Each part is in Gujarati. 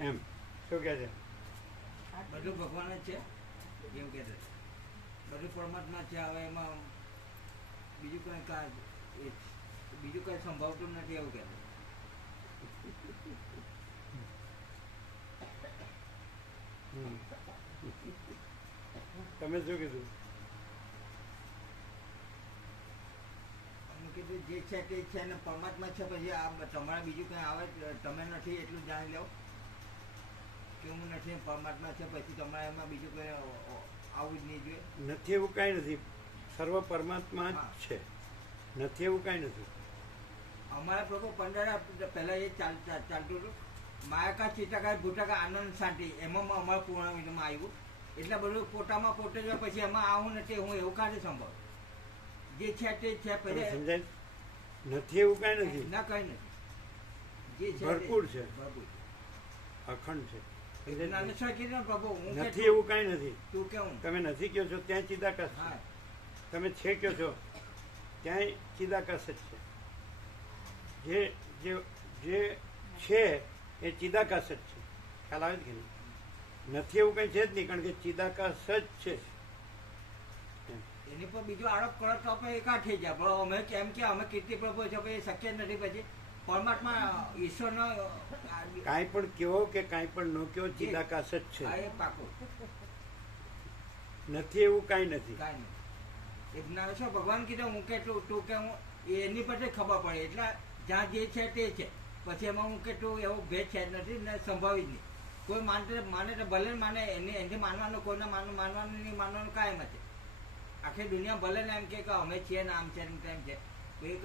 એમ શું કહે છે? બધું ભગવાન જ છે એવું કહે છે, બધું પરમાત્મા છે. હવે એમાં બીજું કઈ સંભવતું નથી એવું કહે છે. તમે શું કીધું? કીધું જે છે તે છે ને પરમાત્મા છે. પછી આ તમારે બીજું કઈ આવે તમે નથી એટલું જાણી લો કે હું નથી, પરમાત્મા છે. પછી તમારે એમાં બીજું કઈ આવું જ નહીં જોઈએ. નથી એવું કાંઈ નથી, સર્વ પરમાત્મા જ છે, નથી એવું કાંઈ નથી. અમારા પ્રભુ 15 પહેલા એ ચાલતું હતું, માયકા ચિત્તકા ભૂતકા આનંદ શાંતિ, એમાં અમારા પૂર્ણ વિધમાં આવ્યું. એટલે બધું પોતામાં પોતે જ, પછી એમાં આવું નથી હું એવું કાંઈ સંભવ. જે છે તે છે પહેલા સમજાય. નથી એવું કાંઈ નથી, ના કઈ નથી, જે છે ભરપૂર છે, ભરપૂર અખંડ છે. પ્રભુ નથી એવું કાંઈ નથી. તું કેવું તમે નથી કહો છો ત્યાં ચિદાકાશ છે, તમે છે કહો છો ત્યાંય ચિદાકાશ જ છે. જે જે જે છે એ ચિદાકાશ જ છે. ખ્યાલ આવે કે નહીં? નથી એવું કંઈ છે જ નહીં, કારણ કે ચિદાકાશ જ છે. એની પર બીજો આરોપ કરો તો આપણે એકા થઈ જાય. પણ અમે કેમ કે અમે કીર્તિ પ્રભુ છે, એ શક્ય નથી. પછી પરમાત્મા ઈશ્વરનો કાંઈ પણ કહો કે કાંઈ પણ ન કહો, ચિદાકાશ જ છે. પાકું નથી એવું કાંઈ નથી. કાંઈ નહીં. એ જ્ઞાન છો ભગવાન કીધું હું કે તું કે હું, એની પર ખબર પડે. એટલે જ્યાં જે છે તે છે. પછી એમાં હું કે તું એવો ભેદ છે જ નથી ને સંભવિત નહીં. કોઈ માને તો ભલે માને, એને માનવાનું, કોઈને માનવાનું નહીં માનવાનું કાયમ છે. આખી દુનિયા ભલે ને એમ કે અમે છીએ ને આમ છે ને તેમ છે, એક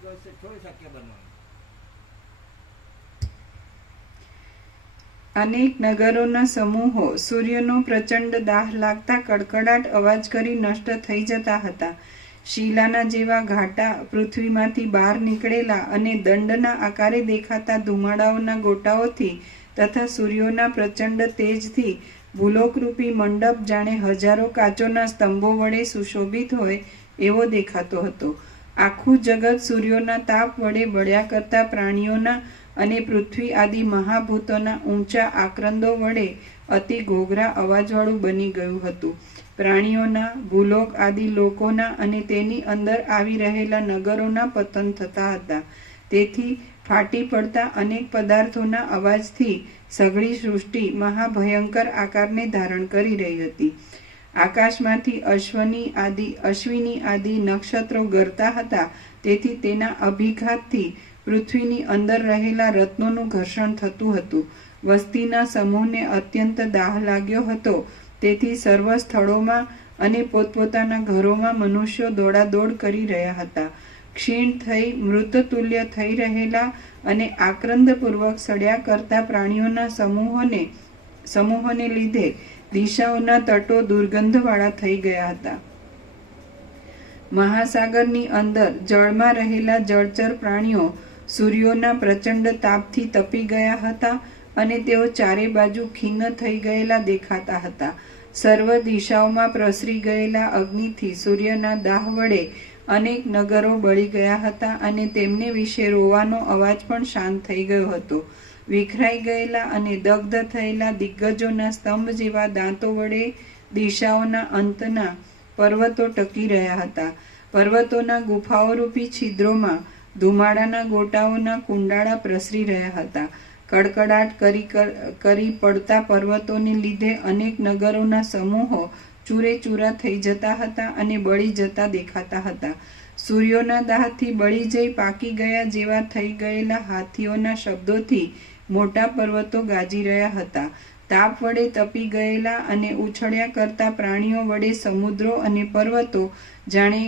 થોડું શક્ય બનવાનું. અનેક નગરોના સમૂહો સૂર્યનો પ્રચંડ દાહ લાગતા કડકડાટ અવાજ કરી નષ્ટ થઈ જતા હતા. શીલાના જેવા ઘાટા, પૃથ્વીમાંથી બહાર નીકળેલા અને દંડના આકારે દેખાતા ધુમાડાઓના ગોટાઓથી તથા સૂર્યોના પ્રચંડ તેજથી ભૂલોકરૂપી મંડપ જાણે હજારો કાચોના સ્તંભો વડે સુશોભિત હોય એવો દેખાતો હતો. આખું જગત સૂર્યોના તાપ વડે બળ્યા કરતા પ્રાણીઓના અને પૃથ્વી આદિ મહાભૂતોના ઊંચા આક્રંદો વડે અતિ ઘોઘરા અવાજવાળું બની ગયું હતું. પ્રાણીઓના, ભૂલોક આદિ લોકોના અને તેની અંદર આવી રહેલા નગરોના પતન થતા હતા. તેથી ફાટી પડતા અનેક પદાર્થોના અવાજથી સઘળી સૃષ્ટિ મહાભયંકર આકારને ધારણ કરી રહી હતી. આકાશમાંથી અશ્વિની આદિ નક્ષત્રો ગરતા હતા. તેથી તેના અભિઘાતથી પૃથ્વીની અંદર રહેલા રત્નોનું ઘર્ષણ થતું હતું. વસ્તીના સમૂહને અત્યંત દાહ લાગ્યો હતો. તેથી સર્વ સ્થળોમાં અને પોતપોતાના ઘરોમાં મનુષ્યો દોડાદોડ કરી રહ્યા હતા. ક્ષીણ થઈ મૃતતુલ્ય થઈ રહેલા અને આક્રંદપૂર્વક સડ્યા કરતા પ્રાણીઓના સમૂહોને લીધે દિશાઓના તટો દુર્ગંધવાળા થઈ ગયા હતા. મહાસાગરની અંદર જળમાં રહેલા જળચર પ્રાણીઓ સૂર્યોના પ્રચંડ તાપથી તપી ગયા હતા અને તેઓ ચારે બાજુ ખિન્ન થઈ ગયેલા દેખાતા હતા. સર્વ દિશાઓમાં પ્રસરી ગયેલા અગ્નિથી સૂર્યના દાહ વડે અનેક નગરો બળી ગયા હતા અને તેમને વિશે રોવાનો અવાજ પણ શાંત થઈ ગયો હતો. વિખરાઈ ગયેલા અને દગ્ધ થયેલા દિગ્ગજોના સ્તંભ જેવા દાંતો વડે દિશાઓના અંતના પર્વતો ટકી રહ્યા હતા. પર્વતોના ગુફાઓરૂપી છિદ્રોમાં ધુમાડાના ગોટાઓના કુંડાળા પ્રસરી રહ્યા હતા. કડકડાટ કરી પડતા પર્વતોને લીધે અનેક નગરોના સમૂહો ચૂરેચૂરા થઈ જતા હતા અને બળી જતા દેખાતા હતા. સૂર્યોના દાહથી બળી જઈ પાકી ગયા જેવા થઈ ગયેલા હાથીઓના શબ્દોથી મોટા પર્વતો ગાજી રહ્યા હતા. તાપ વડે તપી ગયેલા અને ઉછળ્યા કરતા પ્રાણીઓ વડે સમુદ્રો અને પર્વતો જાણે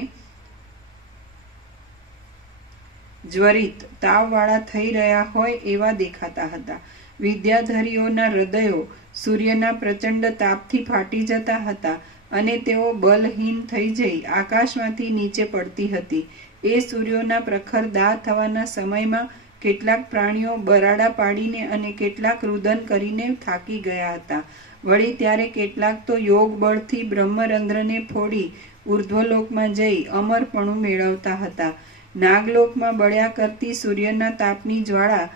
જ્વરિત તાવવાળા થઈ રહ્યા હોય એવા દેખાતા હતા. વિદ્યાધરીઓના હૃદયો સૂર્યના પ્રચંડ તાપથી ફાટી જતા હતા અને તેઓ બલહીન થઈ જઈ આકાશમાંથી નીચે પડતી હતી. એ સૂર્યોના પ્રખર દાહ થવાના સમયમાં કેટલાક પ્રાણીઓ બરાડા પાડીને અને કેટલાક રુદન કરીને થાકી ગયા હતા. વળી ત્યારે કેટલાક તો યોગ બળથી બ્રહ્મરંધ્રને ફોડી ઉર્ધ્વલોકમાં જઈ અમરપણું મેળવતા હતા. નાગલોકમાં બળ્યા કરતી સૂર્યના તાપની જ્વાળા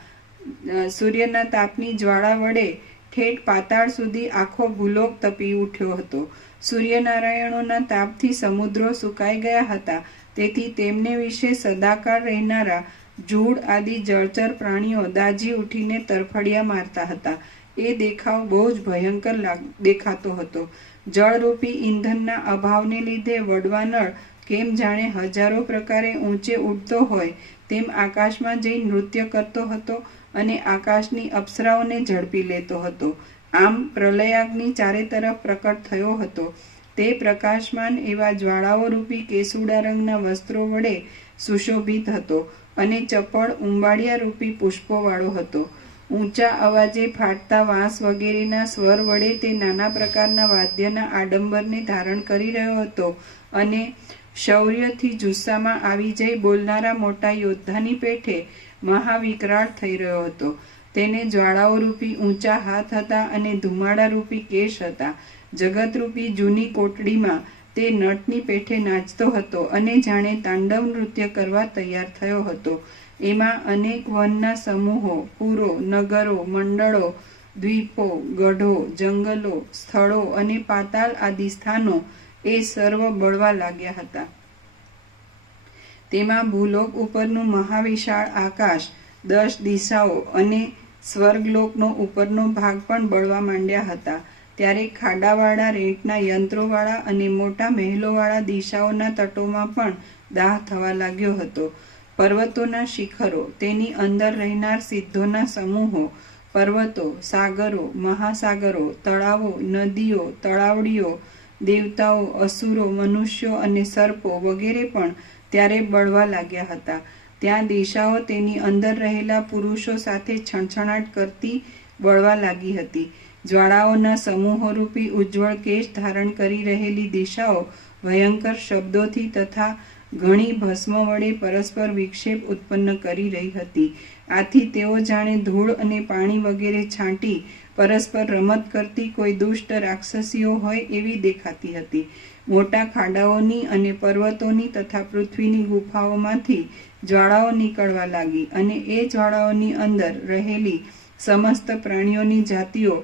સૂર્યના તાપની જ્વાળા વડે ઠેઠ પાતાળ સુધી આખો ભૂલોક તપી ઉઠ્યો હતો. સૂર્યનારાયણોના તાપથી સમુદ્રો સુકાઈ ગયા હતા, તેથી તેમને વિશે સદાકાળ રહેનારા જૂડ આદિ જળચર પ્રાણીઓ દાઝી ઉઠીને તરફડિયા મારતા હતા. એ દેખાવ બહુ જ ભયંકર દેખાતો હતો. જળરૂપી ઈંધણના અભાવને લીધે વડવાનળ કેમ જાણે હજારો પ્રકારે ઊંચે ઉડતો હોય તેમ આકાશમાં જઈ નૃત્ય કરતો હતો અને આકાશની અપ્સરાઓને ઝડપી લેતો હતો. આમ પ્રલયાગ્નિ ચારે તરફ પ્રકટ થયો હતો. તે પ્રકાશમાન એવા જ્વાળાઓ રૂપી કેસુડા રંગના વસ્ત્રો વડે સુશોભિત હતો અને ચપળ ઉંબાડિયા રૂપી પુષ્પોવાળો હતો. ઊંચા અવાજે ફાટતા વાંસ વગેરેના સ્વર વડે તે નાના પ્રકારના વાદ્યના આડંબરને ધારણ કરી રહ્યો હતો અને શૌર્યથી જુસ્સામાં આવી જઈ બોલનારા મોટા યોદ્ધાની પેઠે મહાવિકરાળ થઈ રહ્યો હતો. તેને જ્વાળાઓ રૂપી ઊંચા હાથ હતા અને ધુમાડા રૂપી કેશ હતા. જગતરૂપી જૂની કોટડીમાં તે નટની પેઠે નાચતો હતો અને જાણે તાંડવ નૃત્ય કરવા તૈયાર થયો હતો. એમાં અનેક વનના સમૂહો, પુરો, નગરો, મંડળો, દ્વીપો, ગઢો, જંગલો, સ્થળો અને પાતાળ આદિ સ્થાનો એ સર્વ બળવા લાગ્યા હતા. તેમાં ભૂલોક ઉપરનું મહાવિશાળ આકાશ, 10 દિશાઓ અને સ્વર્ગલોકનો ઉપરનો ભાગ પણ બળવા માંડ્યા હતા. ત્યારે ખાડાવાળા રેતના યંત્રોવાળા અને મોટા મહેલોવાળા દિશાઓના તટોમાં પણ દાહ થવા લાગ્યો હતો. પર્વતોના શિખરો, તેની અંદર રહેનાર સિદ્ધોના સમૂહો, પર્વતો, સાગરો, મહાસાગરો, તળાવો, નદીઓ, તળાવડીઓ, દેવતાઓ, અસુરો, મનુષ્યો અને સર્પો વગેરે પણ ત્યારે બળવા લાગ્યા હતા. ત્યાં દિશાઓ તેની અંદર રહેલા પુરુષો સાથે છણછણાટ કરતી બળવા લાગી હતી. જ્વાળાઓના સમૂહોરૂપી ઉજ્જવળ કેશ ધારણ કરી રહેલી દિશાઓ ભયંકર શબ્દોથી તથા ઘણી ભસ્મ વડે પરસ્પર વિક્ષેપ ઉત્પન્ન કરી રહી હતી. આથી તેઓ જાણે ધૂળ અને પાણી વગેરે છાંટી પરસ્પર રમત કરતી કોઈ દુષ્ટ રાક્ષસીઓ હોય એવી દેખાતી હતી. મોટા ખાડાઓની અને પર્વતોની તથા પૃથ્વીની ગુફાઓમાંથી જ્વાળાઓ નીકળવા લાગી અને એ જ્વાળાઓની અંદર રહેલી સમસ્ત પ્રાણીઓની જાતિઓ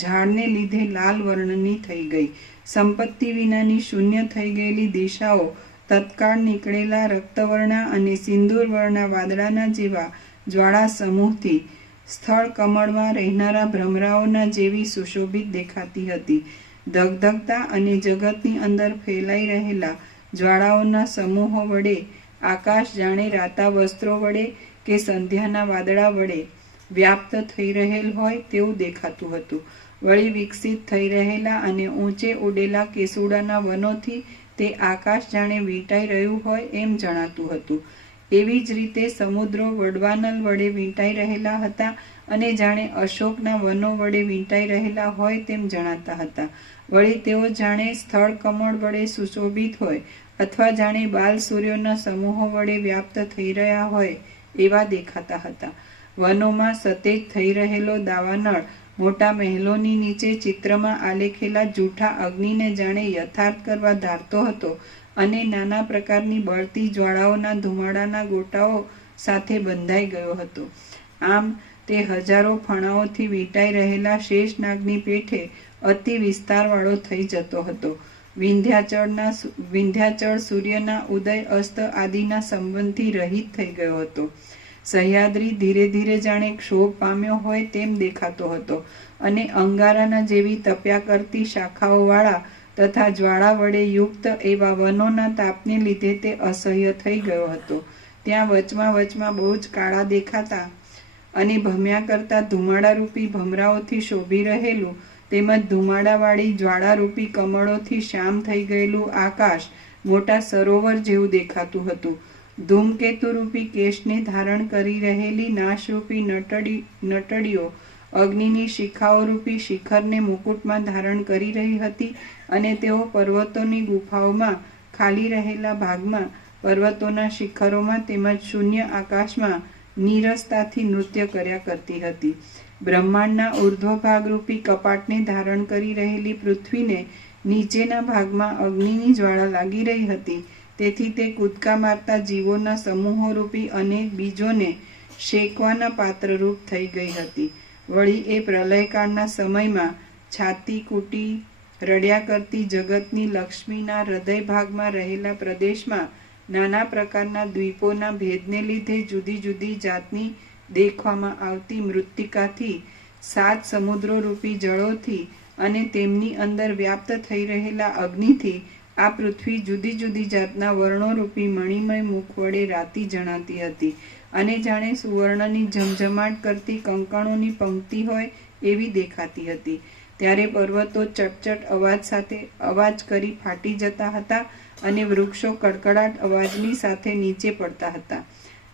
ઝાડને લીધે લાલ વર્ણની થઈ ગઈ. સંપત્તિ વિનાની શૂન્ય થઈ ગયેલી દિશાઓ તત્કાળ નીકળેલા રક્તવર્ણા અને સિંદૂરવર્ણા વાદળાના જેવા જ્વાળા સમૂહથી સ્થળ કમળમાં રહેનારા ભ્રમરાઓના જેવી સુશોભિત દેખાતી હતી. ધગધગતા અને જગતની અંદર ફેલાઈ રહેલા જ્વાળાઓના સમૂહો વડે આકાશ જાણે રાતા વસ્ત્રો વડે કે સંધ્યાના વાદળા વડે વ્યાપ્ત થઈ રહેલ હોય તેવું દેખાતું હતું. વળી વિકસિત થઈ રહેલા અને ઊંચે ઉડેલા કેસુડાના વનોથી તે આકાશ જાણે વીંટાઈ રહ્યું હોય એમ જણાતું હતું. એવી જ રીતે સમુદ્રો વડવાનલ વડે વીંટાઈ રહેલા હતા અને જાણે અશોકના વનો વડે વીંટાઈ રહેલા હોય તેમ જણાતા હતા. વળી તેઓ જાણે સ્થળ કમળ વડે સુશોભિત હોય અથવા જાણે બાલ સૂર્યોના સમૂહો વડે વ્યાપ્ત થઈ રહ્યા હોય એવા દેખાતા હતા. વનોમાં સતેજ થઈ રહેલો દાવાનળ મોટા મહેલોની નીચે ચિત્રમાં આલેખેલા જૂઠા અગ્નિને જાણે યથાર્થ કરવા ધારતો હતો અને નાના પ્રકારની બળતી જ્વાળાઓના ધુમાડાના ગોટાઓ સાથે બંધાઈ ગયો હતો. આમ તે હજારો ફણાઓથી વીંટાઈ રહેલા શેષનાગની પેઠે અતિ વિસ્તારવાળો થઈ જતો હતો. વિંધ્યાચળ સૂર્યના ઉદય અસ્ત આદિના સંબંધથી રહિત થઈ ગયો હતો. સહ્યાદ્રી ધીરે ધીરે જાણે ક્ષોભ પામ્યો હોય તેમ દેખાતો હતો અને અંગારાના જેવી તપ્યા કરતી શાખાઓવાળા તથા જ્વાળા વડે યુક્ત એવા વનોના તાપને લીધે તે અસહ્ય થઈ ગયો હતો. ત્યાં વચમાં બહુ જ કાળા દેખાતા અને ભમ્યા કરતા ધુમાડારૂપી ભમરાઓથી શોભી રહેલું તેમજ ધુમાડાવાળી જ્વાળારૂપી કમળોથી શ્યામ થઈ ગયેલું આકાશ મોટા સરોવર જેવું દેખાતું હતું. ધૂમકેતુરૂપી કેશને ધારણ કરી રહેલી નાશરૂપી નટડીઓ અગ્નિની શિખાઓરૂપી શિખરને મુકુટમાં ધારણ કરી રહી હતી અને તેઓ પર્વતોની ગુફાઓમાં ખાલી રહેલા ભાગમાં પર્વતોના શિખરોમાં તેમજ શૂન્ય આકાશમાં નીરસતાથી નૃત્ય કર્યા કરતી હતી. બ્રહ્માંડના ઉર્ધ્વ ભાગરૂપી કપાટને ધારણ કરી રહેલી પૃથ્વીને નીચેના ભાગમાં અગ્નિની જ્વાળા લાગી રહી હતી. તેથી તે કૂદકા મારતા જીવોના સમૂહોરૂપી અનેક બીજોને શેકવાના પાત્રરૂપ થઈ ગઈ હતી. વળી એ પ્રલયકાળના સમયમાં છાતી કૂટી રડ્યા કરતી જગતની લક્ષ્મીના હૃદય ભાગમાં રહેલા પ્રદેશમાં નાના પ્રકારના દ્વીપોના ભેદને લીધે જુદી જુદી જાતની દેખવામાં આવતી મૃત્તિકાથી, 7 સમુદ્રોરૂપી જળોથી અને તેમની અંદર વ્યાપ્ત થઈ રહેલા અગ્નિથી આ પૃથ્વી જુદી જુદી જાતના વર્ણોરૂપી મણિમય મુખ વડે રાતી જણાતી હતી અને જાણે સુવર્ણની ઝમઝમાટ કરતી કંકણોની પંક્તિ હોય એવી દેખાતી હતી. ત્યારે પર્વતો ચટચટ અવાજ સાથે અવાજ કરી ફાટી જતા હતા અને વૃક્ષો કડકડાટ અવાજની સાથે નીચે પડતા હતા.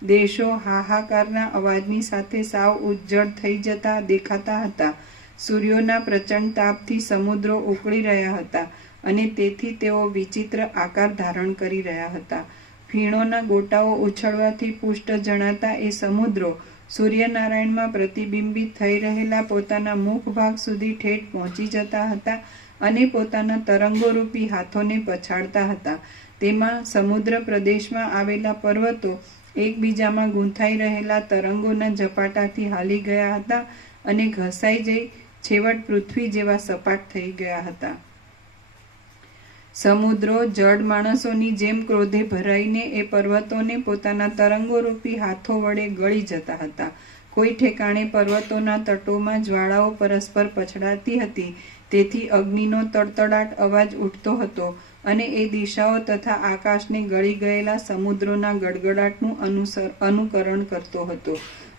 દેશો હાહાકારના અવાજની સાથે સાવ ઉજ્જડ થઈ જતા દેખાતા હતા. સૂર્યોના પ્રચંડ તાપથી સમુદ્રો ઉકળી રહ્યા હતા અને તેથી તેઓ વિચિત્ર આકાર ધારણ કરી રહ્યા હતા. ફીણોના ગોટાઓ ઉછળવાથી પુષ્ટ જણાતા એ સમુદ્રો સૂર્યનારાયણમાં પ્રતિબિંબિત થઈ રહેલા પોતાના મુખ ભાગ સુધી ઠેઠ પહોંચી જતા હતા અને પોતાના તરંગોરૂપી હાથોને પછાડતા હતા. તેમાં સમુદ્ર પ્રદેશમાં આવેલા પર્વતો એકબીજામાં ગૂંથાઈ રહેલા તરંગોના ઝપાટાથી હાલી ગયા હતા અને ઘસાઈ જઈ છેવટ પૃથ્વી જેવા સપાટ થઈ ગયા હતા. સમુદ્રો જડ માણસોની જેમ ક્રોધે ભરાઈને એ પર્વતોને પોતાના તરંગોરૂપી હાથો વડે ગળી જતા હતા. કોઈ ઠેકાણે પર્વતોના તટોમાં જ્વાળાઓ પરસ્પર પછડાતી હતી, તેથી અગ્નિનો તડતડાટ અવાજ ઉઠતો હતો અને એ દિશાઓ તથા આકાશને ગળી ગયેલા સમુદ્રોના ગડગડાટનું અનુકરણ કરતો હતો.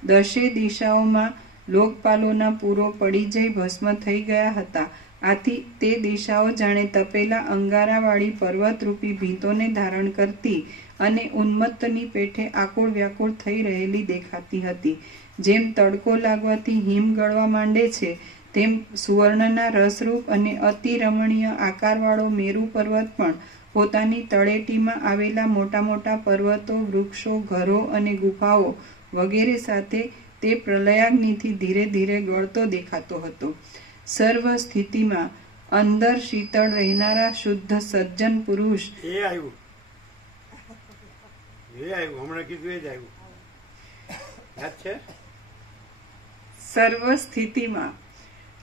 10 દિશાઓમાં લોકપાલોના પૂરો પડી જઈ ભસ્મ થઈ ગયા હતા. આથી તે દિશાઓ જાણે તપેલા અંગારાવાળી પર્વતરૂપી ભીંતોને ધારણ કરતી અને ઉન્મત્તની પેઠે આકુળ વ્યાકુળ થઈ રહેલી દેખાતી હતી. જેમ તડકો લાગવાથી હિમ ગળવા માંડે છે, તેમ સુવર્ણના રસરૂપ અને અતિ રમણીય આકારવાળો મેરુ પર્વત પણ પોતાની તળેટીમાં આવેલા મોટા મોટા પર્વતો, વૃક્ષો, ઘરો અને ગુફાઓ વગેરે સાથે તે પ્રલયાગ્નિથી ધીરે ધીરે ગળતો દેખાતો હતો. સર્વ સ્થિતિમાં અંદર શીતળ રહેનારા શુદ્ધ સજ્જન પુરુષ હમણાં કીધું એ જ આવ્યું, યાદ છે? સર્વ સ્થિતિમાં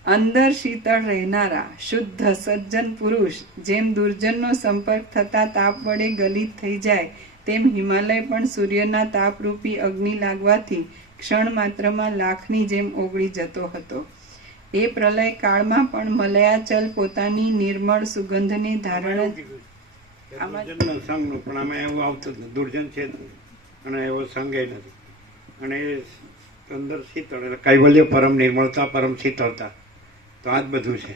અંદર શીતળ રહેનારા શુદ્ધ સજ્જન પુરુષ જેમ દુર્જનનો સંપર્ક થતા તાપ વડે ગલિત થઈ જાય, તેમ હિમાલય પણ સૂર્યના તાપરૂપી અગ્નિ લાગવાથી ક્ષણ માત્રમાં લાખની જેમ ઓગળી જતો હતો. એ પ્રલય કાળમાં પણ મલયાચલ પોતાની નિર્મળ સુગંધને ધારણ સંઘનું પણ આમાં એવું આવતું જ નથી. દુર્જન છે અને એવો સંઘ નથી. અને અંદર શીતળ એટલે કૈવલ્ય, પરમ નિર્મળતા, પરમ શીતળતા, તો આ જ બધું છે.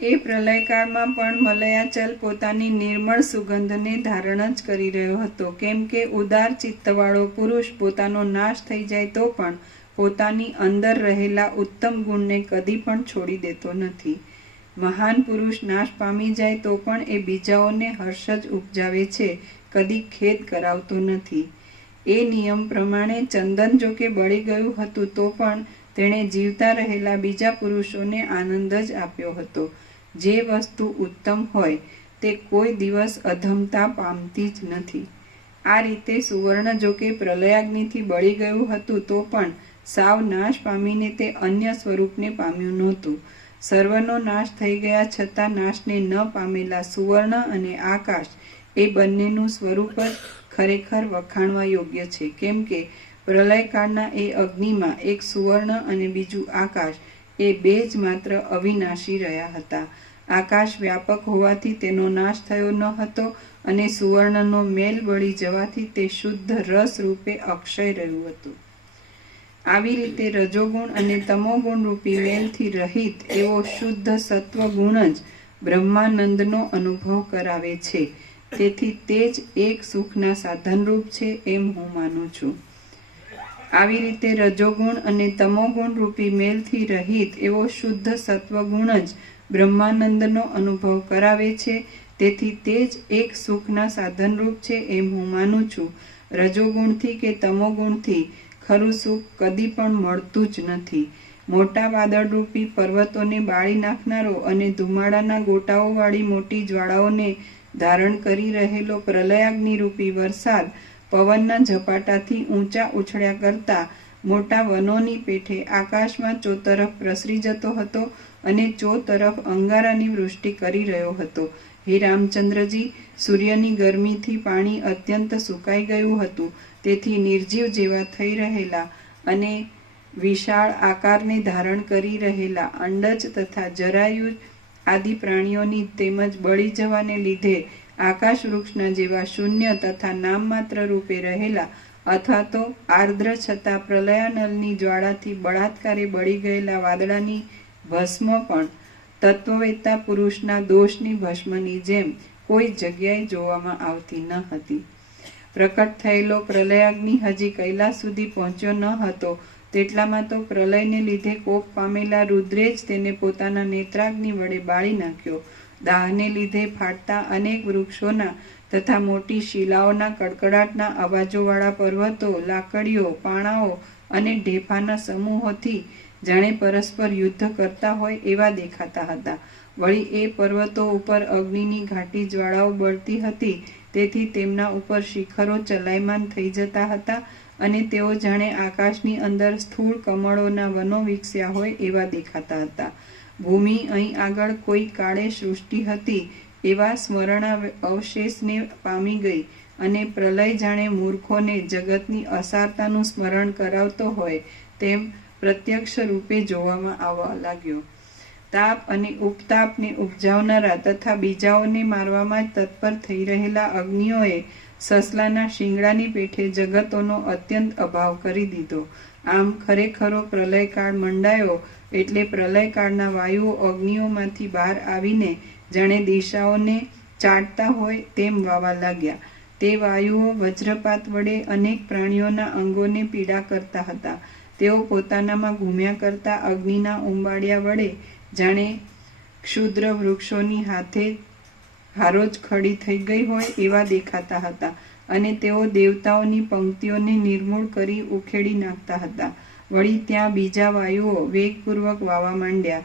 એ પ્રલયકાળમાં પણ મલયાચલ પોતાની નિર્મળ સુગંધને ધારણ જ કરી રહ્યો હતો, કેમ કે ઉદાર ચિત્તવાળો પુરુષ પોતાનો નાશ થઈ જાય તો પણ પોતાની અંદર રહેલા ઉત્તમ ગુણને કદી પણ છોડી દેતો નથી. મહાન પુરુષ નાશ પામી જાય તો પણ એ બીજાઓને હર્ષ જ ઉપજાવે છે, કદી ખેદ કરાવતો નથી. એ નિયમ પ્રમાણે ચંદન જોકે બળી ગયું હતું તો પણ તેણે જીવતા રહેલા બીજા પુરુષોને આનંદ જ આપ્યો હતો. જે વસ્તુ ઉત્તમ હોય તે કોઈ દિવસ અધમતા પામતી જ નથી. આ રીતે સુવર્ણ જોકે પ્રલયાગ્નિથી બળી ગયું હતું તો પણ સાવ નાશ પામીને તે અન્ય સ્વરૂપને પામ્યું નહોતું. સર્વનો નાશ થઈ ગયા છતાં નાશને ન પામેલા સુવર્ણ અને આકાશ એ બંનેનું સ્વરૂપ જ ખરેખર વખાણવા યોગ્ય છે, કેમ કે પ્રલયકાળના એ અગ્નિમાં એક સુવર્ણ અને બીજું આકાશ એ બે જ માત્ર અવિનાશી રહ્યા હતા. આકાશ વ્યાપક હોવાથી તેનો નાશ થયો ન હતો અને સુવર્ણનો મેલ બળી જવાથી તે શુદ્ધ રસ રૂપે અક્ષય રહ્યું હતું. આવી રીતે રજોગુણ અને તમોગુણ રૂપી મેલથી રહિત એવો શુદ્ધ સત્વ ગુણ જ બ્રહ્માનંદનો અનુભવ કરાવે છે. તેથી તે જ એક સુખના સાધનરૂપ છે એમ હું માનું છું. આવી રીતે રજોગુણ અને તમોગુણ રૂપી મેલથી રહિત એવો શુદ્ધ સત્વગુણ જ બ્રહ્માનંદનો અનુભવ કરાવે છે. તેથી તે જ એક સુખના સાધનરૂપ છે એમ હું માનું છું. રજોગુણથી કે તમોગુણથી ખરું સુખ કદી પણ મળતું જ નથી. મોટા વાદળરૂપી પર્વતોને બાળી નાખનારો અને ધુમાડાના ગોટાઓવાળી મોટી જ્વાળાઓને ધારણ કરી રહેલો પ્રલયાગ્નિરૂપી વરસાદ પવનના ઝપાટાથી ઊંચા ઉછળ્યા કરતા મોટા વનોની પેઠે આકાશમાં ચોતરફ પ્રસરી જતો હતો અને ચોતરફ અંગારાની વૃષ્ટિ કરી રહ્યો હતો. હે રામચંદ્રજી, સૂર્યની ગરમીથી પાણી અત્યંત સુકાઈ ગયું હતું. તેથી નિર્જીવ જેવા થઈ રહેલા અને વિશાળ આકારને ધારણ કરી રહેલા અંડજ તથા જરાયુ આદિ પ્રાણીઓની તેમજ બળી જવાને લીધે આકાશ વૃક્ષના જેવા શૂન્ય તથા નામમાત્ર રૂપે રહેલા અથવા તો આર્દ્ર છતાં પ્રલયાનલની જ્વાળાથી બળાત્કારે બળી ગયેલા વાદળાની ભસ્મ પણ તત્વવેત્તા પુરુષના દોષની ભસ્મની જેમ કોઈ જગ્યાએ જોવામાં આવતી ન હતી. પ્રકટ થયેલો પ્રલયાગ્નિ હજી કૈલાસ સુધી પહોંચ્યો ન હતો તેટલામાં તો પ્રલયને લીધે કોપ પામેલા રુદ્રે જ તેને પોતાના નેત્રાગ્નિ વડે બાળી નાખ્યો. દાહને લીધે ફાટતા અનેક વૃક્ષોના તથા મોટી શિલાઓના કડકડાટના અવાજોવાળા પર્વતો, લાકડીઓ, પાણાઓ અને ઢેફાના સમૂહોથી જાણે પરસ્પર યુદ્ધ કરતા હોય એવા દેખાતા હતા. વળી એ પર્વતો ઉપર અગ્નિની ઘાટી જ્વાળાઓ બળતી હતી તેથી તેમના ઉપર શિખરો ચલાયમાન થઈ જતા હતા અને તેઓ જાણે આકાશની અંદર સ્થૂળ કમળોના વનો વિકસ્યા હોય એવા દેખાતા હતા. ભૂમિ અહીં આગળ કોઈ કાળે સૃષ્ટિ હતી એવા સ્મરણા અવશેષને પામી ગઈ અને પ્રલય જાણે મૂર્ખોને જગતની અસારતાનું સ્મરણ કરાવતો હોય તેમ પ્રત્યક્ષ રૂપે જોવામાં આવવા લાગ્યો. તાપ અને ઉપતાપને ઉપજાવનારા તથા બીજાઓને મારવામાં જ તત્પર થઈ રહેલા અગ્નિઓએ સસલાના શિંગડાની પેઠે જગતોનો અત્યંત અભાવ કરી દીધો. આમ ખરેખરો પ્રલયકાળ મંડાયો એટલે પ્રલયકાળના વાયુઓ અગ્નિઓમાંથી બહાર આવીને જાણે દિશાઓને ચાટતા હોય તેમ વાવા લાગ્યા. તે વાયુઓ વજ્રપાત વડે અનેક પ્રાણીઓના અંગોને પીડા કરતા હતા. તેઓ પોતાનામાં ઘૂમ્યા કરતા અગ્નિના ઉંબાડિયા વડે જાણે ક્ષુદ્ર વૃક્ષોની હાથે હારોજ ખડી થઈ ગઈ હોય એવા દેખાતા હતા અને તેઓ દેવતાઓની પંક્તિઓને નિર્મૂળ કરી ઉખેડી નાખતા હતા. વળી ત્યાં બીજા વાયુઓ વેગપૂર્વક વાવા માંડ્યા.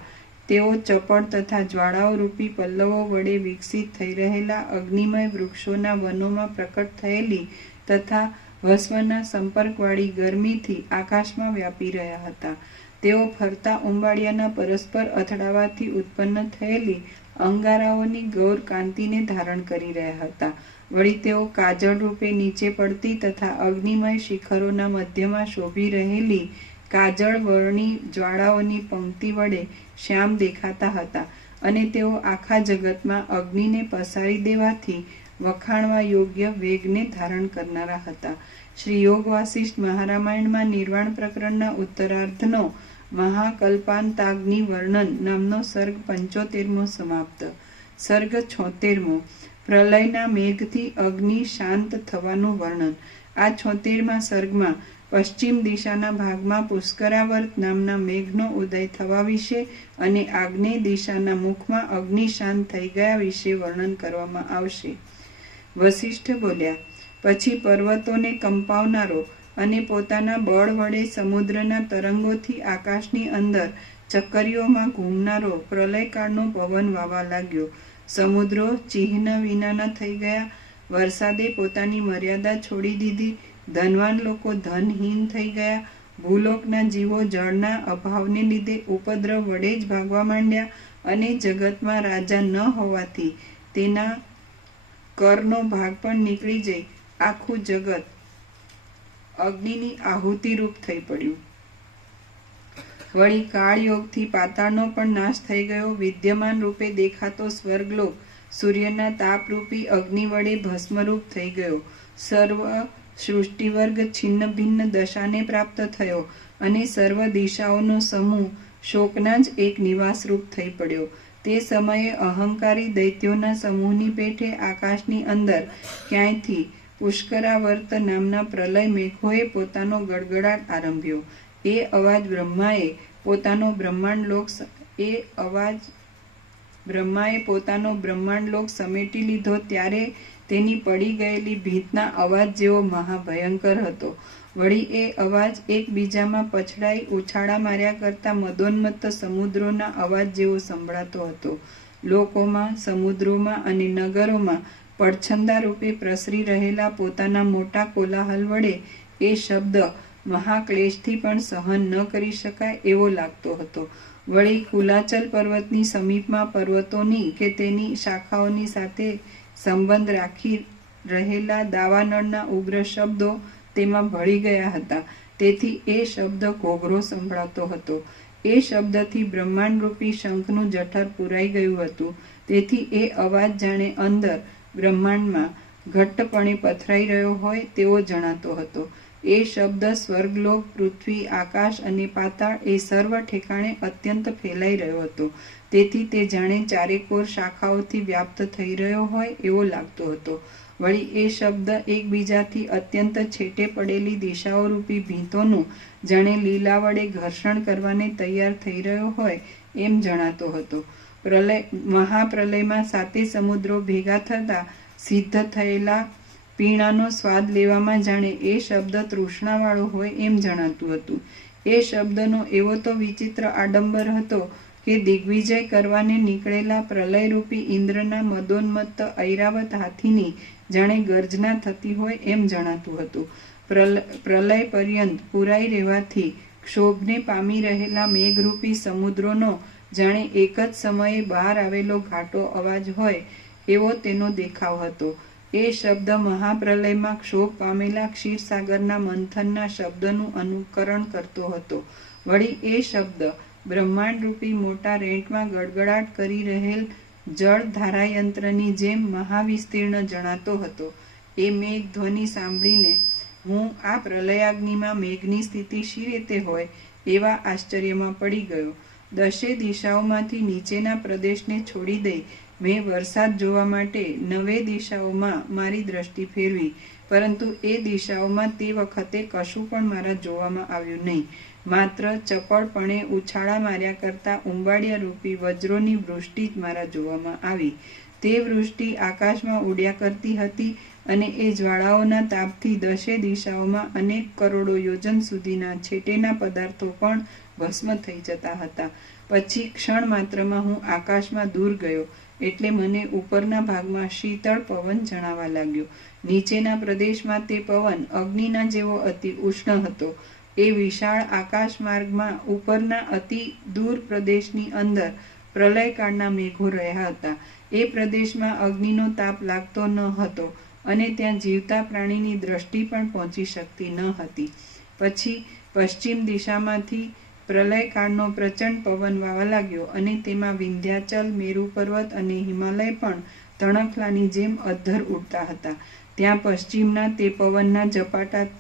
તેઓ ચપળ તથા જ્વાળાઓ રૂપી પલ્લવો વડે વિકસિત થઈ રહેલા અગ્નિમય વૃક્ષોના વનોમાં પ્રકટ થયેલી તથા ભસ્મના સંપર્કવાળી ગરમીથી આકાશમાં વ્યાપી રહ્યા હતા. તેઓ ફરતા ઉંબાડિયાના પરસ્પર અથડાવાથી ઉત્પન્ન થયેલી અંગારાઓની ગૌર કાંતિને ધારણ કરી રહ્યા હતા. વળી તેઓ કાજળ રૂપે નીચે પડતી તથા અગ્નિમય શિખરોના મધ્યમાં શોભી રહેલી કાજળ વર્ણી જ્વાળાઓની પંક્તિ વડે શ્યામ દેખાતા હતા અને તેઓ આખા જગતમાં અગ્નિને પસારી દેવાથી વખાણવા યોગ્ય વેગને ધારણ કરનારા હતા. શ્રી યોગ વાસિષ્ઠ મહારામાયણમાં નિર્વાણ પ્રકરણના ઉત્તરાર્ધનો મહાકલ્પાંતાગ્નિ વર્ણન નામનો સર્ગ 75મો સમાપ્ત. સર્ગ 76મો પ્રલયના મેઘથી અગ્નિ શાંત થવાનું વર્ણન. આ 76મા સર્ગમાં પશ્ચિમ દિશાના ભાગમાં પુષ્કરાવર્ત નામના મેઘનો ઉદય થવા વિશે અને આગ્નેય દિશાના મુખમાં અગ્નિ શાંત થઈ ગયા વિશે વર્ણન કરવામાં આવશે. વસિષ્ઠ બોલ્યા, પછી પર્વતોને કંપાવનારો અને પોતાના બળ વડે સમુદ્રના તરંગોથી આકાશની અંદર ચક્કરીઓમાં ઘૂમનારો પ્રલયકાળનો પવન વાવા લાગ્યો. સમુદ્રો ચિહ્ન વિનાના થઈ ગયા. વરસાદે પોતાની મર્યાદા છોડી દીધી. ધનવાન લોકો ધનહીન થઈ ગયા. ભૂલોકના જીવો જળના અભાવને લીધે ઉપદ્રવ વડે જ ભાગવા માંડ્યા અને જગતમાં રાજા ન હોવાથી તેના કરનો ભાગ પણ નીકળી જઈ આખું જગત અગ્નિની આહુતિરૂપ થઈ પડ્યું. વળી કાળયોગથી પાતાળનો પણ નાશ થઈ ગયો. વિદ્યમાન રૂપે દેખાતો સ્વર્ગલોક સૂર્યના તાપરૂપી અગ્નિ વડે ભસ્મરૂપ થઈ ગયો. સર્વ સૃષ્ટિવર્ગ છિન્ન ભિન્ન દશાને પ્રાપ્ત થયો અને સર્વ દિશાઓનો સમૂહ શોકના જ એક નિવાસરૂપ થઈ પડ્યો. તે સમયે અહંકારી દૈત્યોના સમૂહની પેઠે આકાશની અંદર ક્યાંયથી પુષ્કરાવર્ત નામના પ્રલય મેઘોએ પોતાનો ગડગડાટ આરંભ્યો. એ અવાજ બ્રહ્માએ પોતાનો બ્રહ્માંડ લોક સમેટી લીધો ત્યારે તેની પડી ગયેલી ભીતના અવાજ જેવો મહાભયંકર હતો. વળી એ અવાજ એકબીજામાં પછડાઈ ઉછાળા માર્યા કરતા મદોન્મત્ત સમુદ્રોના અવાજ જેવો સંભળાતો હતો. લોકોમાં, સમુદ્રોમાં અને નગરોમાં પડછંદા રૂપે પ્રસરી રહેલા પોતાના મોટા કોલાહલ વડે એ શબ્દ મહાક્લેશથી પણ સહન ન કરી શકાય એવો લાગતો હતો. વળી કુલાચલ પર્વતની સમીપમાં પર્વતોની કે તેની શાખાઓની સાથે સંબંધ રાખી રહેલા દાવાનળના ઉગ્ર શબ્દો તેમાં ભળી ગયા હતા. તેથી એ શબ્દ ઘોઘરો સંભળાતો હતો. એ શબ્દથી બ્રહ્માંડરૂપી શંખનું જઠર પૂરાઈ ગયું હતું. તેથી એ અવાજ જાણે અંદર બ્રહ્માંડમાં ઘટ્ટપણે પથરાઈ રહ્યો હોય તેવો જણાતો હતો. એ શબ્દ સ્વર્ગલોક, પૃથ્વી, આકાશ અને પાતાળ એ સર્વ ઠેકાણે અત્યંત ફેલાઈ રહ્યો હતો. તેથી તે જાણે ચારેકોર શાખાઓથી વ્યાપ્ત થઈ રહ્યો હોય એવો લાગતો હતો. વળી એ શબ્દ એકબીજાથી અત્યંત છેટે પડેલી દિશાઓરૂપી ભીંતોનું જાણે લીલા વડે ઘર્ષણ કરવાને તૈયાર થઈ રહ્યો હોય એમ જણાતો હતો. મહાપ્રલયમાં સાતે સમુદ્રો ભેગા થતા સિદ્ધ થયેલા પીણાનો સ્વાદ લેવામાં જાણે એ શબ્દ તૃષ્ણાવાળો હોય એમ જણાતું હતું. એ શબ્દનો એવો તો વિચિત્ર આડંબર હતો કે દિગ્વિજય કરવાને નીકળેલા પ્રલયરૂપી ઇન્દ્રના મદોન્મત્ત ઐરાવત હાથીની જાણે ગર્જના થતી હોય એમ જણાતું હતું. પ્રલય પર્યંત પુરાઈ રહેવાથી ક્ષોભને પામી રહેલા મેઘરૂપી સમુદ્રોનો જાણે એક જ સમયે બહાર આવેલો ઘાટો અવાજ હોય એવો તેનો દેખાવ હતો. એ શબ્દ મહાપ્રલયમાં ક્ષોભ પામેલા ક્ષીરસાગરના મંથનના શબ્દનું અનુકરણ કરતો હતો. વળી એ શબ્દ બ્રહ્માંડરૂપી મોટા રેંટમાં ગડગડાટ કરી રહેલ જળ ધારાયંત્રની જેમ મહાવિસ્તીર્ણ જણાતો હતો. એ મેઘ ધ્વનિ સાંભળીને હું આ પ્રલયાગ્નિમાં મેઘની સ્થિતિ શી રીતે હોય એવા આશ્ચર્યમાં પડી ગયો. દશે દિશાઓમાંથી નીચેના પ્રદેશને છોડી દઈ મેં વરસાદ જોવા માટે 9 દિશાઓમાં મારી દ્રષ્ટિ ફેરવી, પરંતુ એ દિશાઓમાં તે વખતે કશું પણ મારા જોવામાં આવ્યું નહીં. માત્ર ચપળપણે ઉછાળા માર્યા કરતા ઉંબાડિયા રૂપી વજ્રોની વૃષ્ટિ જ મારા જોવામાં આવી. તે વૃષ્ટિ આકાશમાં ઉડ્યા કરતી હતી અને એ જ્વાળાઓના તાપથી દશે દિશાઓમાં અનેક કરોડો યોજન સુધીના છેટેના પદાર્થો પણ ભસ્મ થઈ જતા હતા. પછી ક્ષણ માત્રમાં હું આકાશમાં દૂર ગયો એટલે મને ઉપરના ભાગમાં શીતળ પવન જણાવા લાગ્યો. નીચેના પ્રદેશમાં તે પવન અગ્નિના જેવો અતિ ઉષ્ણ હતો. એ વિશાળ આકાશ માર્ગમાં ઉપરના અતિ દૂર પ્રદેશની અંદર પ્રલયકાળના મેઘો રહ્યા હતા. એ પ્રદેશમાં અગ્નિનો તાપ લાગતો ન હતો અને ત્યાં જીવતા પ્રાણીની દ્રષ્ટિ પણ પહોંચી શકતી ન હતી. પછી પશ્ચિમ દિશામાંથી પ્રલયકાળનો પ્રચંડ પવન વાવા લાગ્યો અને તેમાં વિંધ્યાચલ, મેરુ પર્વત અને હિમાલય પણ તણખલાની જેમ અધ્ધર ઉડતા હતા. ત્યાં પશ્ચિમના તે પવનના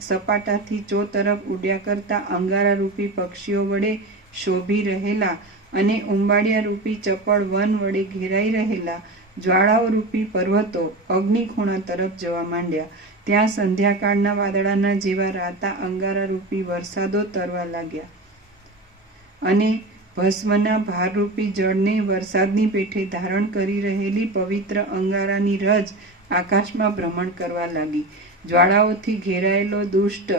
સપાટાથી ચોતરફ ઉડ્યા કરતા અંગારારૂપી પક્ષીઓ વડે શોભી રહેલા અને ઉંબાડિયારૂપી ચપળ વન વડે ઘેરાઈ રહેલા જ્વાળાઓરૂપી પર્વતો અગ્નિખૂણા તરફ જવા માંડ્યા. ત્યાં સંધ્યાકાળના વાદળાના જેવા રાતા અંગારારૂપી વરસાદો તરવા લાગ્યા અને ભસ્મના ભારરૂપી જળને વરસાદની પેઠે ધારણ કરી રહેલી પવિત્ર અંગારાની રજ આકાશમાં ભ્રમણ કરવા લાગી. જ્વાળાઓથી ઘેરાયેલો દુષ્ટ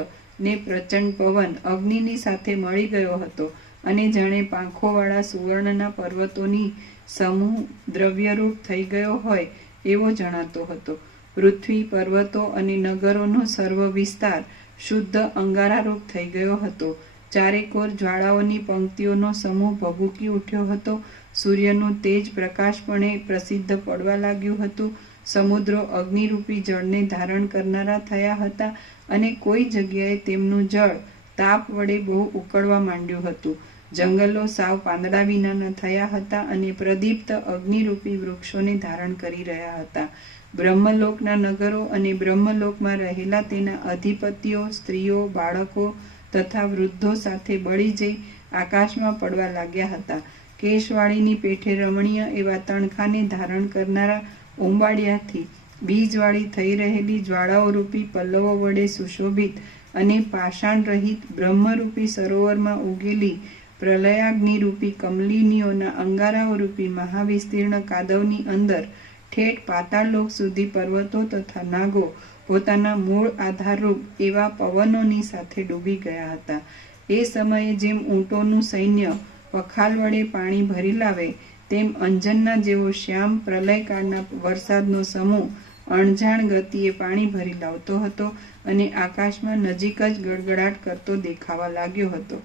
ને પ્રચંડ પવન અગ્નિની સાથે મળી ગયો હતો અને જાણે પાંખોવાળા સુવર્ણના પર્વતોની સમૂહ દ્રવ્યરૂપ થઈ ગયો હોય એવો જણાતો હતો. પૃથ્વી, પર્વતો અને નગરોનો સર્વ વિસ્તાર શુદ્ધ અંગારારૂપ થઈ ગયો હતો. ચારેકોર જ્વાળાઓની પંક્તિઓનો સમૂહ ભભૂકી ઉઠ્યો હતો. સૂર્યનું તેજ પ્રકાશપણે પ્રસિદ્ધ પડવા લાગ્યું હતું. સમુદ્રો અગ્નિરૂપી જળને ધારણ કરનારા થયા હતા અને કોઈ જગ્યાએ તેમનું જળ તાપ વડે બહુ ઉકળવા માંડ્યું હતું. જંગલો સાવ પાંદડા વિનાના થયા હતા અને પ્રદીપ્ત અગ્નિરૂપી વૃક્ષોને ધારણ કરી રહ્યા હતા. બ્રહ્મલોકના નગરો અને બ્રહ્મલોકમાં રહેલા તેના અધિપતિઓ, સ્ત્રીઓ, બાળકો તથા વૃદ્ધો સાથે બળી જઈ આકાશમાં પડવા લાગ્યા હતા. કેશવાળીની પેઠે રમણીય એવા તણખાને ધારણ કરનારા ઉંબાડિયાથી બીજવાળી થઈ રહેલી જ્વાળાઓરૂપી પલ્લવો વડે સુશોભિત અને પાષાણ રહિત બ્રહ્મરૂપી સરોવરમાં ઉગેલી પ્રલયાગ્નિરૂપી કમલિનીઓના અંગારાઓરૂપી મહાવિસ્તીર્ણ કાદવની અંદર ઠેઠ પાતાળલોક સુધી પર્વતો તથા નાગો પોતાના મૂળ આધારરૂપ એવા પવનોની સાથે ડૂબી ગયા હતા. એ સમયે જેમ ઊંટોનું સૈન્ય પખાલ વડે પાણી ભરી લાવે, તેમ અંજનના જેવો શ્યામ પ્રલયકાળના વરસાદનો સમૂહ અણજાણ ગતિએ પાણી ભરી લાવતો હતો અને આકાશમાં નજીક જ ગડગડાટ કરતો દેખાવા લાગ્યો હતો.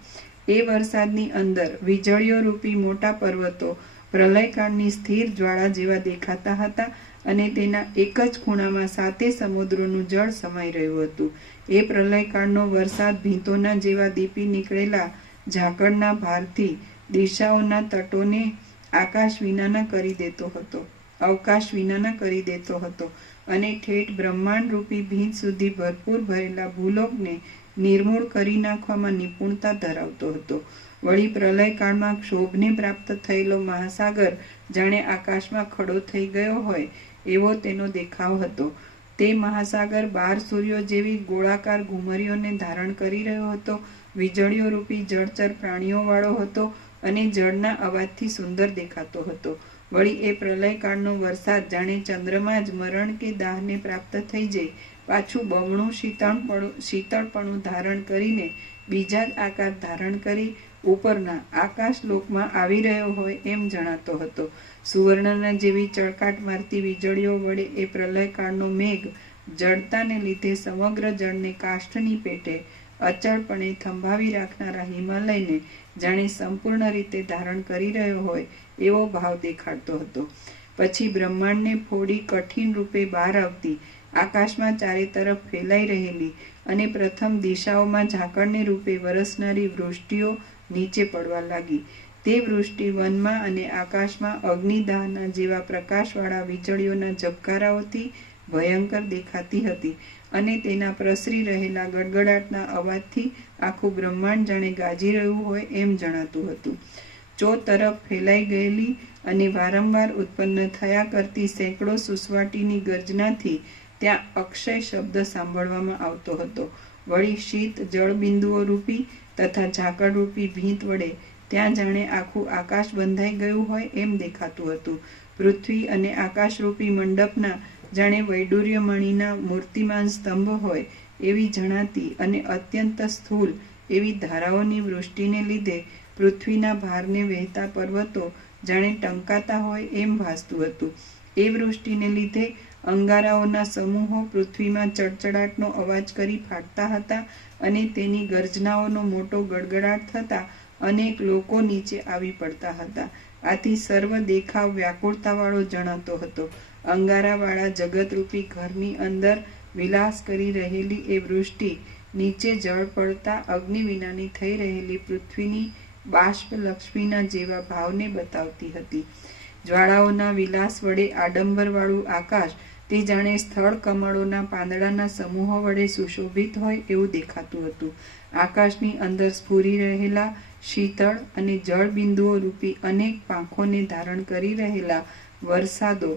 એ વરસાદની અંદર વીજળીઓ રૂપી મોટા પર્વતો પ્રલયકાળની સ્થિર જ્વાળા જેવા દેખાતા હતા અને તેના એક જ ખૂણામાં 7 સમુદ્રોનું જળ સમાઈ રહ્યું હતું. એ પ્રલયકાળનો વરસાદ ભીંતોના જેવા દીપી નીકળેલા ઝાકળના ભારથી દિશાઓના તટોને અવકાશ વિનાના કરી દેતો હતો અને ઠેઠ બ્રહ્માંડ રૂપી ભીંત સુધી ભરપૂર ભરેલા ભૂલોકને નિર્મૂળ કરી નાખવામાં નિપુણતા ધરાવતો હતો. વળી પ્રલયકાળમાં ક્ષોભને પ્રાપ્ત થયેલો મહાસાગર જાણે આકાશમાં ખડો થઈ ગયો હોય એવો તેનો દેખાવ હતો. તે મહાસાગર 12 સૂર્યો જેવી ગોળાકાર ઘુમરીઓને ધારણ કરી રહ્યો હતો. વીજળીઓ રૂપી જળચર પ્રાણીઓવાળો હતો અને જળના અવાજથી સુંદર દેખાતો હતો. વળી એ પ્રલયકાળનો વરસાદ જાણે ચંદ્રમાં જ મરણ કે દાહને પ્રાપ્ત થઈ જઈ પાછું બમણું શીતળપણું ધારણ કરીને બીજા જ આકાર ધારણ કરી ઉપરના આકાશલોકમાં આવી રહ્યો હોય એમ જણાતો હતો. સુવર્ણના જેવી ચળકાટ મારતી વીજળીઓ વડે એ પ્રલયકાળનો મેઘ જડતાને લીધે સમગ્ર જળને કાષ્ઠની પેટે અચળપણે થંભાવી રાખનારા હિમાલયને જાણે સંપૂર્ણ રીતે ધારણ કરી રહ્યો હોય એવો ભાવ દેખાડતો હતો. પછી બ્રહ્માંડને ફોડી કઠિન રૂપે બહાર આવતી, આકાશમાં ચારે તરફ ફેલાઈ રહેલી અને પ્રથમ દિશાઓમાં ઝાકળને રૂપે વરસનારી વૃષ્ટિઓ નીચે પડવા લાગી. તે વૃષ્ટિ વનમાં અને આકાશમાં અગ્નિદાહના જેવા પ્રકાશવાળા વીજળીઓના ઝબકારાઓથી ભયંકર દેખાતી હતી અને તેના પ્રસરી રહેલા ગડગડાટના અવાજથી આખું બ્રહ્માંડ જાણે ગાજી રહ્યું હોય એમ જણાતું હતું. તરફ ફેલાઈ ગયેલી અને વારંવાર ઉત્પન્ન થયા કરતી સેંકડો સુસવાટીની ગર્જનાથી ત્યાં અક્ષય શબ્દ સાંભળવામાં આવતો હતો. વળી શીત જળબિંદુઓ રૂપી તથા ઝાકળરૂપી ભીંત વડે ત્યાં જાણે આખું આકાશ બંધાઈ ગયું હોય એમ દેખાતું હતું. પૃથ્વી અને આકાશરૂપી મંડપના જાણે વૈડૂર્યમણીના મૂર્તિમાન સ્તંભ હોય એવી જણાતી અને અત્યંત સ્થૂલ એવી ધારાઓની વૃષ્ટિને લીધે પૃથ્વીના ભારને વહેતા પર્વતો જાણે ટંકાતા હોય એમ ભાસતું હતું. એ વૃષ્ટિને લીધે અંગારાઓના સમૂહો પૃથ્વીમાં ચડચડાટનો અવાજ કરી ફાટતા હતા અને તેની ગર્જનાઓનો મોટો ગડગડાટ થતા અનેક લોકો નીચે આવી પડતા હતા. આથી સર્વ દેખાવ વ્યાકુળતાવાળો જણાતો હતો. અંગારાવાળા જગતરૂપી ઘરની અંદર વિલાસ કરી રહેલી એ વૃષ્ટિ નીચે જળ પડતા અગ્નિ વિનાની થઈ રહેલી પૃથ્વીની બાષ્પ લક્ષ્મીના જેવા ભાવને બતાવતી હતી. જ્વાળાઓના વિલાસ વડે આડંબરવાળું આકાશ તે જાણે સ્થળ કમળોના પાંદડાના સમૂહો વડે સુશોભિત હોય એવું દેખાતું હતું. આકાશની અંદર સ્ફુરી રહેલા શીતળ અને જળબિંદુઓ રૂપી અનેક પાંખોને ધારણ કરી રહેલા વરસાદો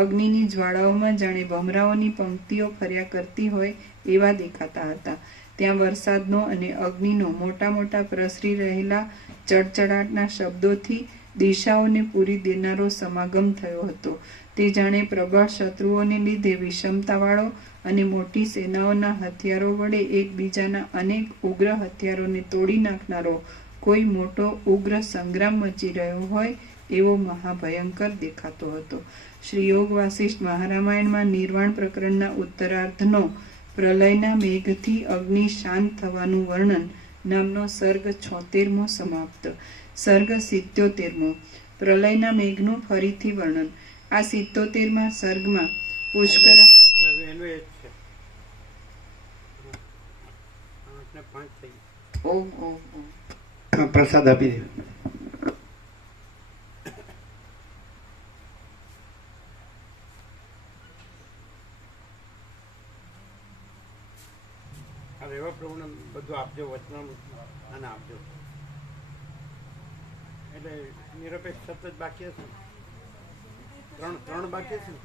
અગ્નિની જ્વાળાઓમાં જાણે ભમરાઓની પંક્તિઓ ફર્યા કરતી હોય એવા દેખાતા હતા. ત્યાં વરસાદનો અને અગ્નિનો મોટા મોટા પ્રસરી રહેલા ચડચડાટના શબ્દોથી દિશાઓને પૂરી દેનારો સમાગમ થયો હતો. તે જાણે પ્રબળ શત્રુઓને લીધે વિષમતાવાળો અને મોટી સેનાઓના હથિયારો વડે એકબીજાના અનેક ઉગ્ર હથિયારોને તોડી નાખનારો કોઈ મોટો ઉગ્ર સંગ્રામ મચી રહ્યો હોય એવો મહાભયંકર દેખાતો હતો. શ્રી યોગ વાસિષ્ઠ મહારામાયણમાં નિર્વાણ પ્રકરણના ઉત્તરાર્ધનો પ્રલયના મેઘથી અગ્નિ શાંત થવાનું વર્ણન નામનો સર્ગ 76મો સમાપ્ત. સર્ગ 77મો પ્રલયના મેઘનું ફરીથી વર્ણન. આ 77મા સર્ગમાં પુષ્કર પ્રસાદ આપી દે. એવા પ્રભુને બધું આપજો, વચનામૃત અને આપજો. એટલે નિરપેક્ષ સતત બાકી હશે ને? ત્રણ બાકી હશે ને?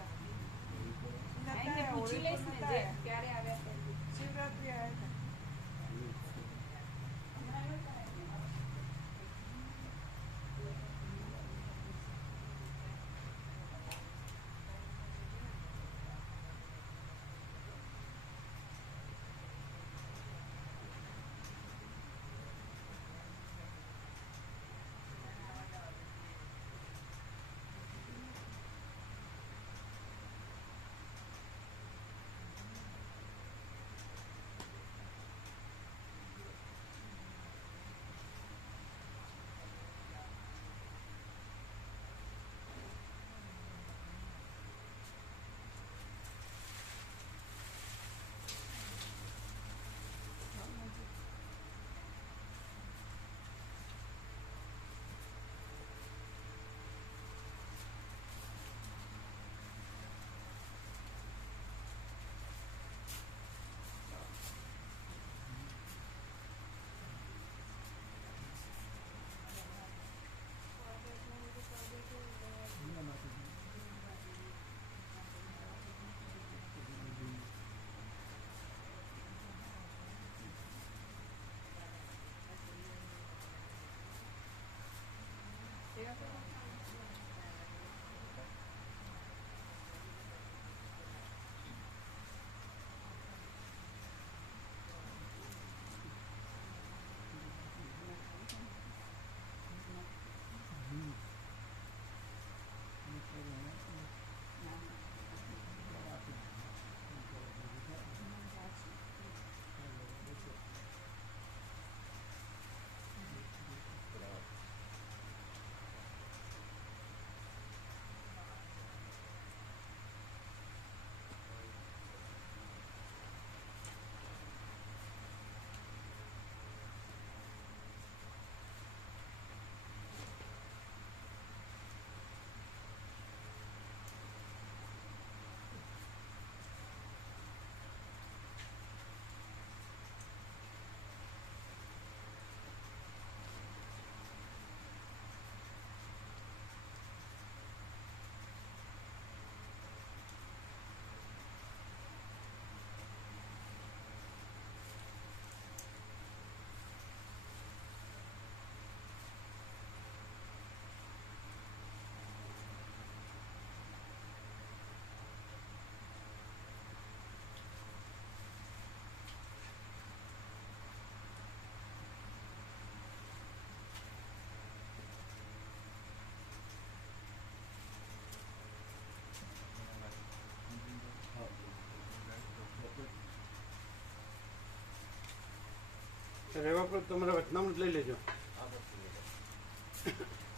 તો રહેવા પર તમારા વતનામું જ લઈ લેજો.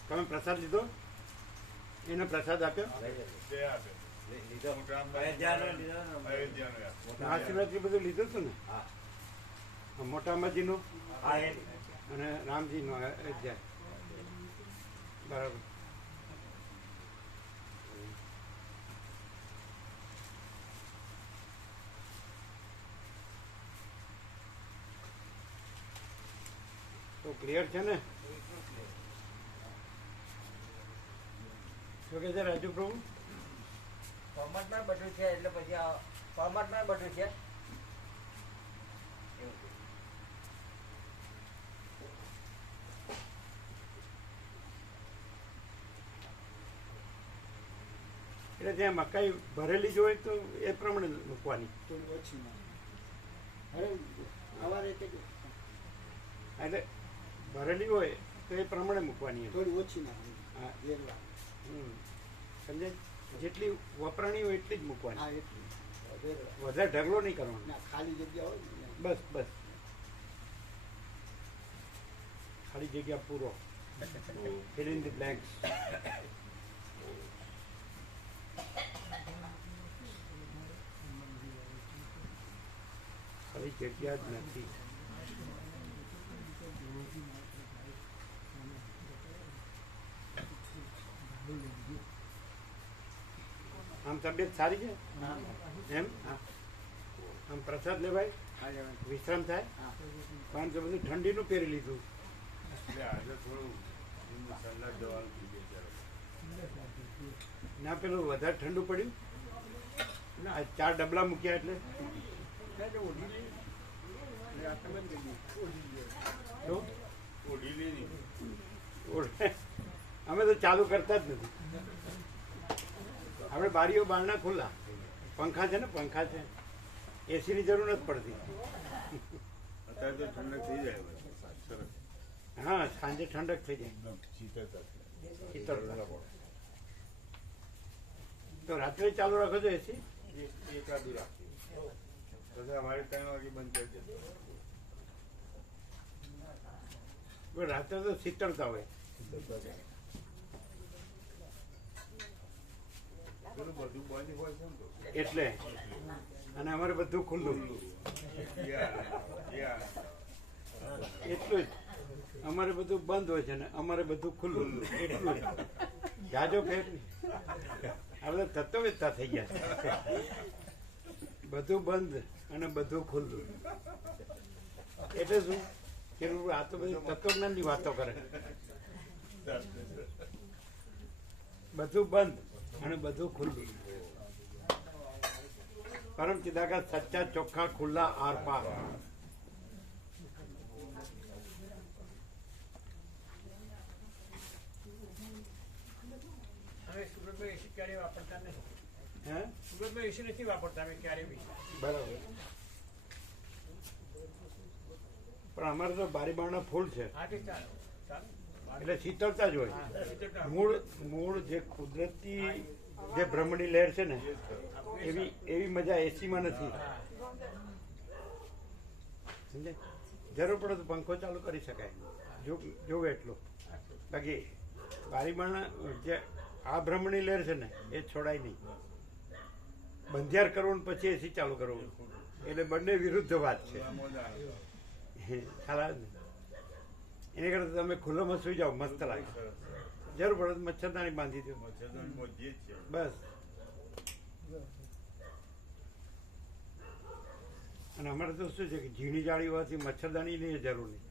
તમે પ્રસાદ લીધો? એને પ્રસાદ આપ્યો? મહાશિવરાત્રી બધું લીધું હતું ને? મોટા અંબાજીનું અને રામજીનું અયોધ્યા. બરાબર. તો ક્લિયર છે ને? શું કે છે રાજુ પ્રભુ? ફોર્મેટમાં બધું છે એટલે પછી ફોર્મેટમાં બધું છે. એટલે ત્યાં મકાઈ ભરેલી જ હોય તો એ પ્રમાણે મૂકવાની. એટલે ભરેલી હોય તો એ પ્રમાણે મૂકવાની. થોડી ઓછી ના હા. સમજાય? જેટલી વપરાણી હોય એટલી જ મૂકવાની. હા એટલી વધારે ઢગલો નહીં કરવાનો. ના ખાલી જગ્યા હોય ને બસ બસ ખાલી જગ્યા પૂરો. fill in the blanks. ખાલી જગ્યા જ નથી. આમ તબિયત સારી છે એમ? આમ પ્રસાદ લેવાય, વિશ્રામ થાય, કારણ કે બધું ઠંડીનું પહેરી લીધું. ના પેલું વધારે ઠંડુ પડ્યું, આ 4 ડબલા મૂક્યા એટલે અમે તો ચાલુ કરતા જ નથી. આપણે બારીઓ બારણા ખુલ્લા, પંખા છે ને, પંખા છે, એસીની જરૂર નથી પડતી. અત્યારે તો ઠંડક થઈ જાય. સરસ. હા, સાંજે ઠંડક થઈ જાય. શીતળતા. તો રાત્રે ચાલુ રાખો છો એસી? એકાદું રાખીએ પછી અમારે 3 વાગે બંધ કરી દે. રાત્રે તો શીતળતા હોય. પેલું બધું બંધ હોય છે ને તો એટલે અને અમારે બધું ખુલ્લું. એટલું જ. અમારે બધું બંધ હોય છે ને અમારે બધું ખુલ્લું. એટલું જ. જાજો ફેર નહીં. આ બધા તત્વવેદતા થઈ ગયા છે. બધું બંધ અને બધું ખુલ્લું. એટલે શું કે આ તો બધી તત્વજ્ઞાનની વાતો કરે. બધું બંધ અને બધું ખુલ્લું. પરમ ચિદાકાશ સચ્ચા ચોખ્ખા ખુલ્લા આર પાર. હવે સુરતમાં એસી ક્યારેય વાપરતા નથી. હે? સુરતમાં એસી નથી વાપરતા અમે ક્યારેય બી. બરાબર. પણ અમારે તો બારી બારણા ફૂલ છે હા તે ચાલો ચાલો. એટલે શીતળતા જ હોય. હા, શીતળતા. મૂળ જે કુદરતી જે બ્રહ્મની લહેર છે ને એવી મજા એસીમાં નથી. હા. સમજાય? જરૂર પડે તો પંખો ચાલુ કરી શકાય, જોવે એટલું. બાકી બારીબાણા જે આ બ્રહ્મની લહેર છે ને એ છોડાય નહીં. બંધિયાર કરવું ને પછી એસી ચાલુ કરવું એટલે બંને વિરુદ્ધ વાત છે. ખ્યાલ આવે ને? એની કરતા તમે ખુલ્લામાં સુઈ જાઓ, મસ્ત લાગે. જરૂર પડે તો મચ્છરદાની બાંધી દો, મચ્છરદાની મોજીએ જ છે. બસ. અને અમારે તો શું છે કે ઝીણી જાળી હોવાથી મચ્છરદાનીની જરૂર નહીં.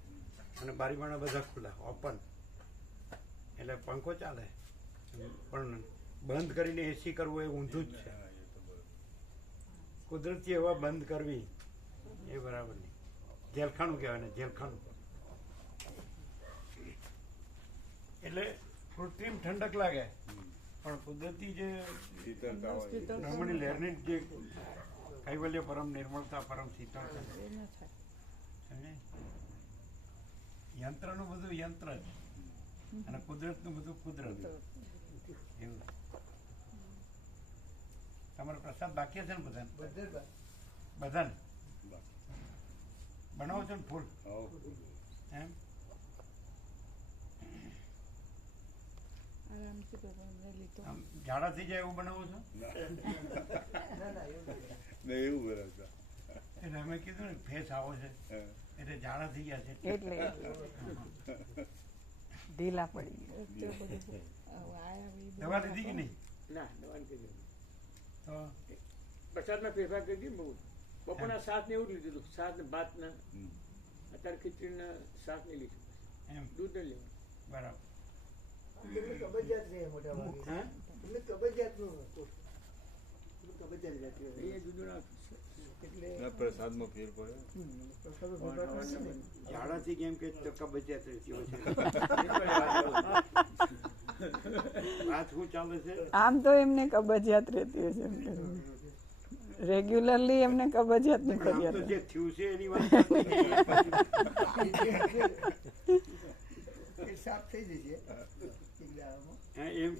અને બારીબાણા બધા ખુલ્લા ઓપન એટલે પંખો ચાલે. પણ બંધ કરીને એસી કરવું એ ઊંધું જ છે. કુદરતી હવા બંધ કરવી એ બરાબર નહીં. જેલખાનું કહેવાય ને, જેલખાનું. એટલે કૃત્રિમ ઠંડક લાગે પણ કુદરતી જે શીતળતા હોય. બ્રહ્મની લહેરની જે કૈવલ્ય પરમ નિર્મળતા પરમ શીતળતા સમજાય? યંત્રનું બધું યંત્ર જ અને કુદરતનું બધું કુદરત. એવું. તમારો પ્રસાદ બાકી હશે ને બધાને? બધાને બનાવો છો ને ફૂલ હવ. એમ આમ ઝાડા થઈ જાય એવું બનાવો છો ને એવું બરાબર. એટલે અમે કીધું ને ફેસ આવો છે હા. એટલે ઝાડા થઈ ગયા છે એટલે ઢીલા પડી દવા લીધી કે નહીં ના દવાની કઈ જરૂર તો નહીં. પ્રસાદમાં ફેરફાર કરી દીધું બહુ બપોરના શાક ને એવું જ લીધું હતું. શાક ને ભાત ને હમ. અત્યારે ખીચડી ને શાક ને લીધું એમ દૂધ ને લેવું બરાબર એમને કબજિયાત રહે મોટા ભાગે હે એમને કબજિયાતનું હતું. એમને કબજિયાત રહેતી હોય. એ દૂધ ના એટલે ના, પ્રસાદમાં ફેર પડે. પ્રસાદો ભેગા કરશે ને. ઝાડાથી કેમ કે કબજિયાત રહેતી હોય છે વાત શું ચાલે છે આમ તો એમને કબજિયાત રહેતી હોય છે રેગ્યુલરલી એમને કબજિયાત ની પણ આમ તો ફરિયાદ જે થયું છે એની વાત ચાલતી નહીં. એ સાફ થઈ જશે એક દાડામાં. હે, એમ